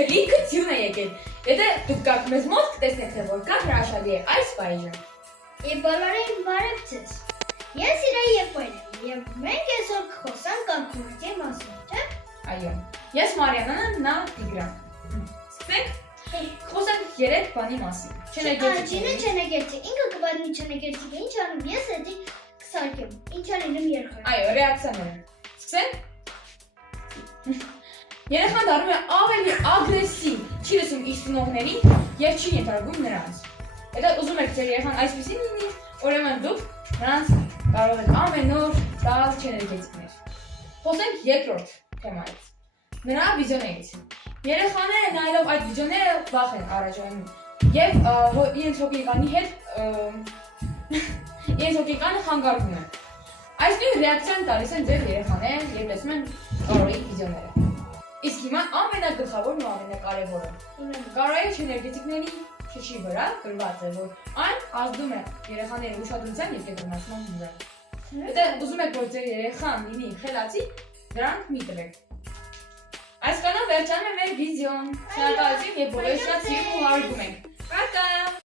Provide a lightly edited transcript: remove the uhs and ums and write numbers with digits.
քլիկը ձյուն է եկել։ Եթե դուք գաք մեզ մոտ կտեսնեք թե որքան հրաշալի է այս վայրը։ Եվ բոլորին բարև ձեզ։ Ես Իրա Եփոյն եմ եւ մենք այսօր կխոսանք կարգուղի մասին, չէ՞։ Այո։ Ես Մարիանան, նա Տիգրան։ Սկսենք։ Խոսենք 3 բանի մասին։ Չենեգերցիկը ինքը կբարնի չենեգերցիկը ինչ անում ես էդի կսարկեմ։ Ինչա լինում երեխան։ Այո, ռեակցիաները։ Սկսենք։ Երեխան դառնում է ավելի ագրեսիվ, չի լսում իր ծնողներին եւ չի ենթարկվում նրանց։ Եթե ուզում եք ձեր երեխան այսպեսին լինի, ուրեմն դուք նրանց կարող եք ամեն օր տալ չենեգերցիկներ։ Խոսենք երկրորդ թեմայից։ Նրա վիզիոներից։ Երեխաները նայելով այդ վիդեոները վախ են առաջանում եւ իրենց հոգեկանի հետ իրենց հոգեկանը խանգարվում է։ Այս նույն ռեակցիան տալիս են ձեր երեխաները եւ լսում են Կարոյի վիդեոները։ Իսկ հիմա ամենագլխավորն ու ամենակարևորը։ Կարոյի չենեգերցիկների շշի վրա գրված է, որ այն ազդում է երեխաների ուշադրության եւ կենտրոնացման վրա։ Եթե ուզում եք որ ձեր երեխան լինի խելացի, դրանք մի տվեք։ Այս կանալ վերջանում է մեր վիդեոն։ Շնորհակալություն եւ բոլորի շատ սիրում ու հարգում ենք։ Պակա։